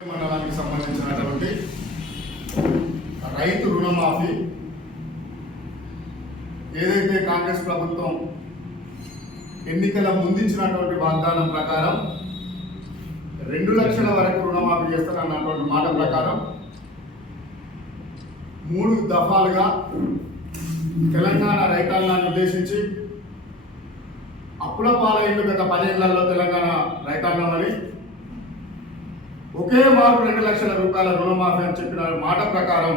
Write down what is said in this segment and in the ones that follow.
మండలానికి సంబంధించినటువంటి రైతు రుణమాఫీ ఏదైతే కాంగ్రెస్ ప్రభుత్వం ఎన్నికల ముందించినటువంటి వాగ్దానం ప్రకారం 2 లక్షల వరకు రుణమాఫీ చేస్తారన్నటువంటి మాట ప్రకారం 3 దఫాలుగా తెలంగాణ రైతాంగాన్ని ఉద్దేశించి అప్పుల పాలైన గత 10 ఏళ్లలో తెలంగాణ రైతాంగం అని ఒకే మారు 2 లక్షల రూపాయల రుణమాఫీ అని చెప్పిన మాట ప్రకారం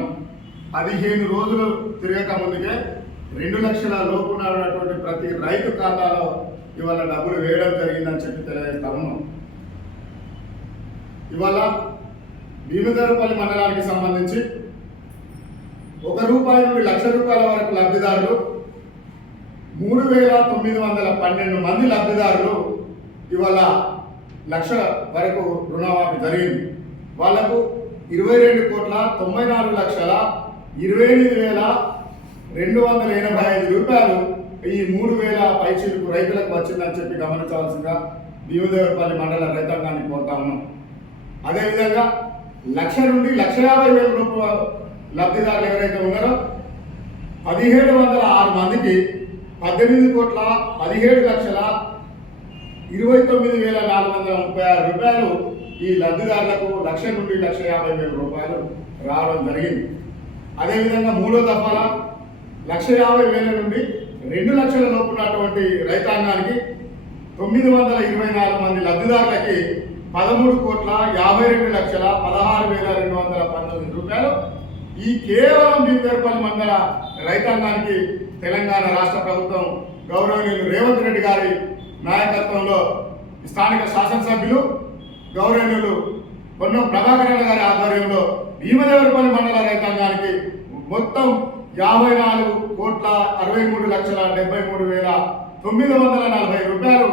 15 రోజులు తిరగక ముందుకే 2 లక్షల లోపు ఉన్నటువంటి ప్రతి రైతు ఖాతాలో ఇవాళ డబ్బులు వేయడం జరిగిందని చెప్పి తెలియజేస్తా ఉన్నాం. ఇవాళ భీమదేవరపల్లి మండలానికి సంబంధించి ₹1 నుండి ₹1,00,000 వరకు లబ్ధిదారులు 3,912 మంది లబ్ధిదారులు ఇవాళ 1,00,000 వరకు రుణమాఫీ జరిగింది. వాళ్లకు 22,94,28,285 రూపాయలు ఈ 3,000 పైచీలకు రైతులకు వచ్చిందని చెప్పి గమనించవలసిందిగా భీమదేవరపల్లి మండల రైతాంగాన్ని కోరుతా ఉన్నాం. అదేవిధంగా 1,00,000 నుండి 1,50,000 రూపాయలు లబ్ధిదారులు ఎవరైతే ఉన్నారో 1,706 మందికి 18,17,29,436 రూపాయలు ఈ లబ్ధిదారులకు 1,00,000 నుండి 1,50,000 రూపాయలు రావడం జరిగింది. అదేవిధంగా మూడో దఫాల 1,50,000 నుండి 2 లక్షల లోపు ఉన్నటువంటి రైతాంగానికి 924 మంది లబ్ధిదారులకి 13,52,16,219 రూపాయలు ఈ కేవలం భీమదేవరపల్లి మండల రైతాంగానికి తెలంగాణ రాష్ట్ర ప్రభుత్వం గౌరవనీయులు రేవంత్ రెడ్డి గారి నాయకత్వంలో స్థానిక శాసనసభ్యులు గౌరవనీయులు పొన్నం ప్రభాకరన్ గారి ఆధ్వర్యంలో భీమదేవరపల్లి మండల రైతాంగానికి మొత్తం 54,63,73,940 రూపాయలు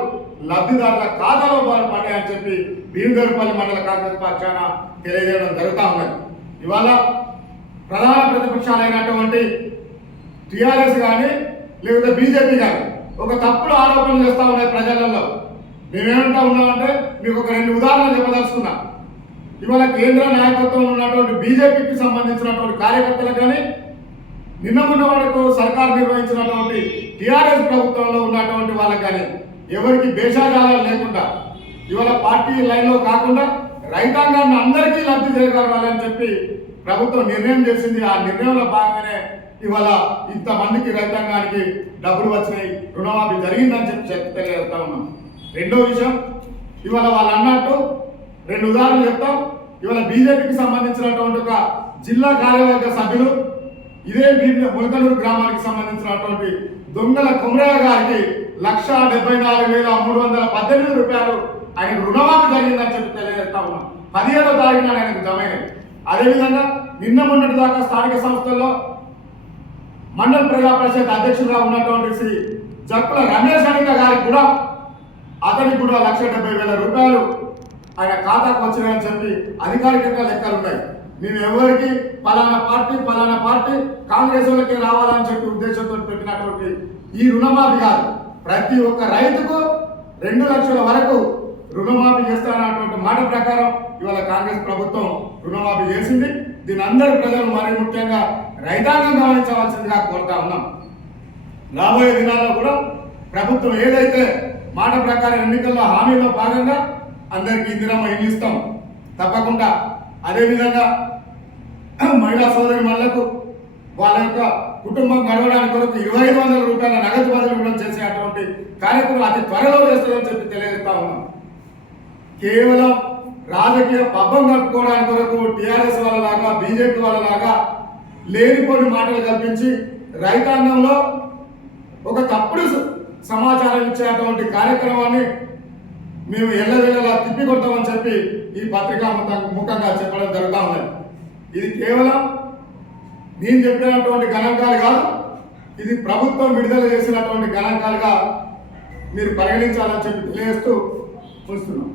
లబ్ధిదారుల ఖాతాలో పడ్డాయని చెప్పి భీమదేవరపల్లి మండల కాంగ్రెస్ పక్షాన తెలియజేయడం జరుగుతూ ఉన్నది. ఇవాళ ప్రధాన ప్రతిపక్షాలైనటువంటి టీఆర్ఎస్ కానీ లేకపోతే బీజేపీ కానీ ఒక తప్పుడు ఆరోపణలు చేస్తూ ఉన్నాయి ప్రజలలో. మేమేమంటా ఉన్నామంటే మీకు ఒక 2 ఉదాహరణలు చెప్పదలుచుకున్నా. ఇవాళ కేంద్ర నాయకత్వంలో ఉన్నటువంటి బీజేపీకి సంబంధించినటువంటి కార్యకర్తలకు కానీ నిన్న మొన్న వరకు సర్కారు నిర్వహించినటువంటి టీఆర్ఎస్ ప్రభుత్వంలో ఉన్నటువంటి వాళ్ళకి కానీ ఎవరికి భేషజాలాలు లేకుండా ఇవాళ పార్టీ లైన్లో కాకుండా రైతాంగాన్ని అందరికీ లబ్ధి చేకూరాలని చెప్పి ప్రభుత్వం నిర్ణయం చేసింది. ఆ నిర్ణయంలో భాగంగానే ఇవాళ ఇంతమందికి రైతాంగానికి డబ్బులు వచ్చినాయి, రుణమాఫీ జరిగిందని చెప్పి తెలియజేస్తా ఉన్నాం. రెండో విషయం, ఇవాళ వాళ్ళు అన్నట్టు 2 ఉదాహరణలు చెప్తాం. ఇవాళ బీజేపీకి సంబంధించినటువంటి ఒక జిల్లా కార్యవర్గ సభ్యులు ఇదే ములకనూరు గ్రామానికి సంబంధించినటువంటి దొంగల కుమరయ్య గారికి 1,74,318 రూపాయలు ఆయనకు రుణమాఫీ జరిగిందని చెప్పి తెలియజేస్తా ఉన్నాం. 17వ తారీఖున ఆయనకు జమైనది. అదేవిధంగా నిన్న మొన్నటి దాకా స్థానిక సంస్థల్లో మండల ప్రజా పరిషత్ అధ్యక్షుడిగా ఉన్నటువంటి శ్రీ జక్కుల రమేష్ అనిత గారికి కూడా అతనికి కూడా 1,70,000 రూపాయలు ఆయన ఖాతాకు వచ్చినాయని చెప్పి అధికారికంగా లెక్కలు ఉన్నాయి. మేము ఎవరికి పలానా పార్టీ కాంగ్రెస్ వాళ్ళకి రావాలని చెప్పి ఉద్దేశంతో పెట్టినటువంటి ఈ రుణమాఫీ కాదు. ప్రతి ఒక్క రైతుకు 2 లక్షల వరకు రుణమాఫీ చేస్తారన్నటువంటి మాట ప్రకారం ఇవాళ కాంగ్రెస్ ప్రభుత్వం రుణమాఫీ చేసింది. దీని అందరి ప్రజలు మరి ముఖ్యంగా రైతాంగం గమనించవలసిందిగా కోరుతా ఉన్నాం. రాబోయే దినాల్లో కూడా ప్రభుత్వం ఏదైతే మాట ప్రకారం ఎన్నికల్లో హామీలో భాగంగా అందరికీ ఇందిరమ్మ ఇల్లు ఇస్తాం తప్పకుండా. అదేవిధంగా మహిళా సోదరి మహిళలకు వాళ్ళ యొక్క కుటుంబం గడవడానికి కొరకు 2,500 రూపాయల నగదు బదిలీ కూడా చేసేటువంటి కార్యక్రమం అతి త్వరలో చేస్తుందని చెప్పి తెలియజేస్తా ఉన్నాం. కేవలం రాజకీయ పబ్బం కట్టుకోవడానికి కొరకు టీఆర్ఎస్ వాళ్ళలాగా బీజేపీ వాళ్ళలాగా లేనిపోని మాటలు కల్పించి రైతాంగంలో ఒక తప్పుడు సమాచారం ఇచ్చేటువంటి కార్యక్రమాన్ని మేము ఎల్లవేళలా తిప్పికొడతామని చెప్పి ఈ పత్రికా ముఖంగా చెప్పడం జరుగుతూ ఉన్నది. ఇది కేవలం నేను చెప్పినటువంటి గణాంకాలు కాదు, ఇది ప్రభుత్వం విడుదల చేసినటువంటి గణాంకాలుగా మీరు పరిగణించాలని చెప్పి తెలియజేస్తూ ఉంచుతున్నాం.